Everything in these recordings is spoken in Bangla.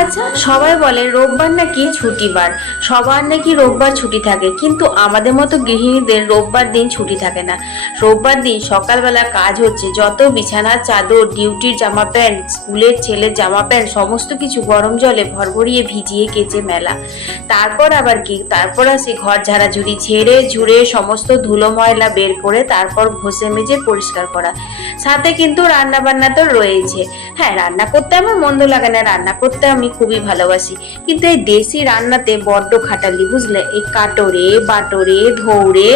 আচ্ছা সবাই বলে রোববার নাকি ছুটিবার। সবার নাকি রোববার ছুটি থাকে, কিন্তু আমাদের মতো গৃহিণীদের রোববার দিন ছুটি থাকে না। রোববার দিন সকালবেলা কাজ হচ্ছে, যত বিছানার চাদর, ডিউটির জামা প্যান্ট, স্কুলের ছেলের জামা প্যান্ট, সমস্ত কিছু গরম জলে ভরভরিয়ে ভিজিয়ে কেচে মেলা। তারপর আবার কি? তারপর আসে ঘর ঝাড়াঝুড়ি, ঝেড়ে ঝুড়ে সমস্ত ধুলো ময়লা বের করে তারপর ঘষে মেজে পরিষ্কার করা। সাথে কিন্তু রান্না বান্না তো রয়েছে হ্যাঁ রান্না করতে আমার মন্দ লাগে না, রান্না করতে আমি খুবই ভালোবাসি। কিন্তু এই দেশি রান্নাতে বড্ড খাটালি বুঝলে? এই কাটরে বাটরে ধৌড়ে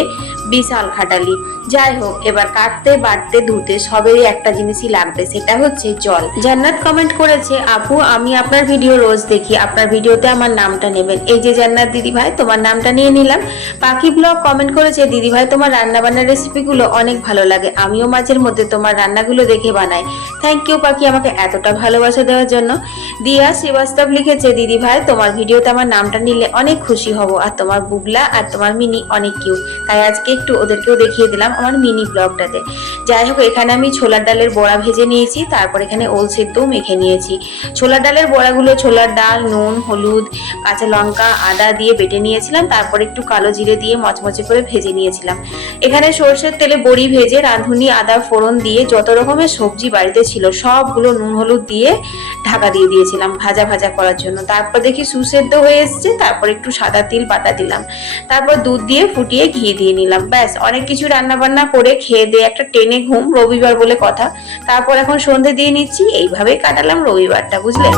বিশাল খাটালি। যাই হোক, এবার কাটতে, বাটতে, ধুতে সবেরই একটা জিনিসই লাগবে, সেটা হচ্ছে জল। জান্নাত কমেন্ট করেছে, আপু, আমি আপনার ভিডিও রোজ দেখি, আপনার ভিডিওতে আমার নামটা নেবেন। এই যে জান্নাত দিদি ভাই, তোমার নামটা নিয়ে নিলাম। পাখি ব্লগ কমেন্ট করেছে, দিদি ভাই, তোমার রান্না বান্নার রেসিপিগুলো অনেক ভালো লাগে, আমিও মাঝের মধ্যে তোমার রান্নাগুলো দেখে বানাই। থ্যাংক ইউ পাখি, আমাকে এতটা ভালোবাসা দেওয়ার জন্য। দিয়া শ্রীবাস্তব লিখেছে, দিদি ভাই, তোমার ভিডিওতে আমার নামটা নিলে অনেক খুশি হব, আর তোমার বুগলা আর তোমার মিনি অনেক কিউট তাই আজকে একটু ওদেরকেও দেখিয়ে দিলাম আমার মিনি ব্লগটাতে। যাই হোক, এখানে আমি ছোলার ডালের বড়া ভেজে নিয়েছি, তারপর এখানে ওল সেদ্ধও মেখে নিয়েছি। ছোলার ডালের বড়াগুলো ছোলার ডাল, নুন, হলুদ, কাঁচা লঙ্কা, আদা দিয়ে বেটে নিয়েছিলাম, তারপর একটু কালো জিরে দিয়ে মচমচে করে ভেজে নিয়েছিলাম। এখানে সর্ষের তেলে বড়ি ভেজে রাঁধুনি, আদা, ফোড়ন দিয়ে যত রকমের সবজি বাড়িতে ছিল, সবগুলো নুন, হলুদ দিয়ে ঢাকা দিয়ে দিয়েছিলাম ভাজা ভাজা করার জন্য। তারপর দেখি সুসেদ্ধ হয়ে এসছে, তারপর একটু সাদা তিল বাটা দিলাম। তারপর দুধ দিয়ে ফুটিয়ে ঘি দিয়ে নিলাম। ব্যাস, অনেক কিছু রান্না বান্না করে খেয়ে দিয়ে একটা টেনে ঘুম, রবিবার বলে কথা। তারপর এখন সন্ধে দিয়ে নিচ্ছি, এইভাবেই কাটালাম রবিবারটা, বুঝলে?